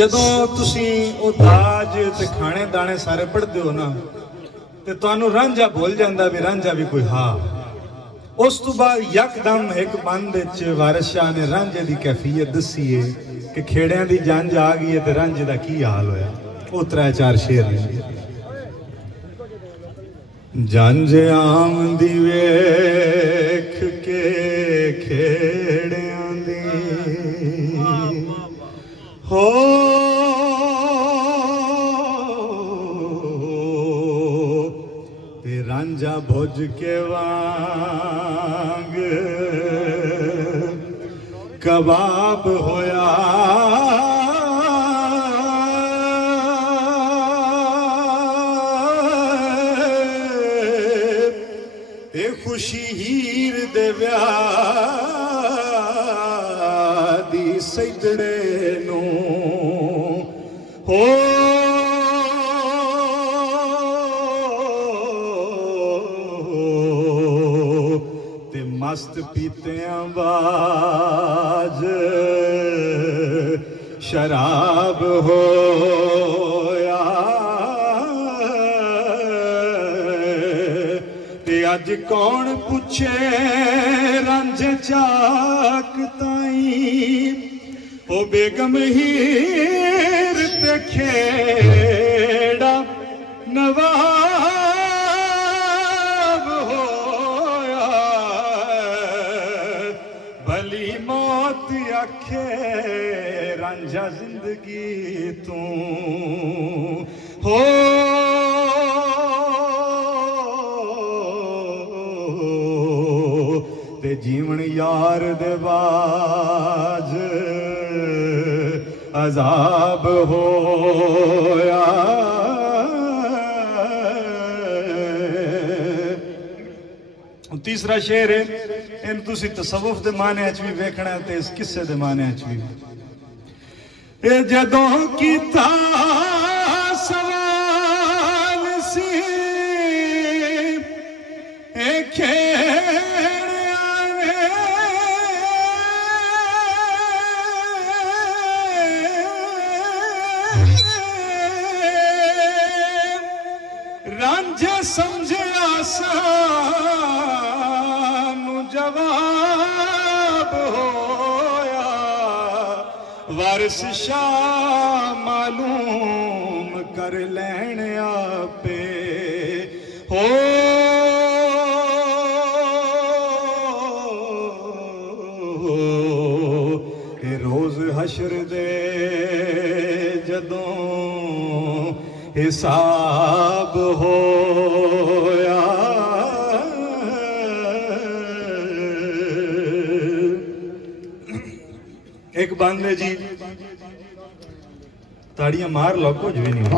ਜਦੋਂ ਤੁਸੀਂ ਉਹ ਦਾਜ ਤੇ ਖਾਣੇ ਦਾਣੇ ਸਾਰੇ ਪੜ੍ਹਦੇ ਹੋ ਨਾ ਤੇ ਤੁਹਾਨੂੰ ਰਾਂਝਾ ਭੁੱਲ ਜਾਂਦਾ ਵੀ ਰਾਂਝਾ ਵੀ ਕੋਈ ਹਾਂ। ਉਸ ਤੋਂ ਬਾਅਦ ਯਕਦਮ ਇੱਕ ਬੰਦ ਵਿੱਚ ਵਾਰਿਸ ਸ਼ਾਹ ਨੇ ਰਾਂਝੇ ਦੀ ਕੈਫੀਅਤ ਦੱਸੀ ਏ ਕਿ ਖੇੜਿਆਂ ਦੀ ਜੰਝ ਆ ਗਈ ਹੈ ਤੇ ਰਾਂਝੇ ਦਾ ਕੀ ਹਾਲ ਹੋਇਆ। ਉਹ 3-4 ਸ਼ੇਰ ਨੇ। ਜੰਝ ਆਮਦੀ ਵੇਖ ਕੇ ਖੇੜਿਆਂ ਦੀ ਹੋ ਤੇ ਰਾਂਝਾ ਭੁੱਜ ਕੇ ਵਾਂਗ ਕਬਾਬ ਹੋਇਆ। ਤੇ ਖੁਸ਼ੀ ਹੀਰ ਦੇ ਵਿਆਹ ਦੀ ਸੈਦੜੇ ਨੂੰ ਹੋ ਤੇ ਮਸਤ ਪੀਤਿਆਂ ਬਾਜ ਸ਼ਰਾਬ ਹੋਇਆ। ਤੇ ਅੱਜ ਕੌਣ ਪੁੱਛੇ ਰਾਂਝੇ ਚਾਕ ਤਾਈ ਉਹ ਬੇਗਮ ਹੀਰ ਤੇ ਖੇੜਾ ਨਵਾਬ ਹੋਇਆ। ਭਲੀ ਮੌਤ ਆਖੇ ਰਾਂਝਾ ਜ਼ਿੰਦਗੀ ਤੂੰ ਹੋ ਤੇ ਜੀਵਨ ਯਾਰ ਦੇ ਬਾਜ ਅਜ਼ਾਬ ਹੋਇਆ। ਤੀਸਰਾ ਸ਼ੇਰ ਹੈ, ਇਹਨੂੰ ਤੁਸੀਂ ਤਸਵੁਫ ਦੇ ਮਾਨੇ ਚ ਵੀ ਵੇਖਣਾ ਤੇ ਇਸ ਕਿੱਸੇ ਦੇ ਮਾਨੇ ਚ ਵੀ। ਇਹ ਜਦੋਂ ਕੀਤਾ ਸਵਾਲ ਸੀ ਇਹ ਰਾਂਝੇ ਸਮਝਿਆ ਸਾਨੂੰ ਜਵਾਬ ਹੋਇਆ। ਵਾਰਿਸ ਸ਼ਾਹ ਮਾਲੂਮ ਕਰ ਲੈਣ ਆਪੇ ਹੋ ਇਹ ਰੋਜ਼ ਹਸ਼ਰ ਦੇ ਜਦੋਂ ਹਿਸਾਬ ਹੋਇਆ। एक बंदे जी ताड़ियां मार लो कुछ भी नहीं।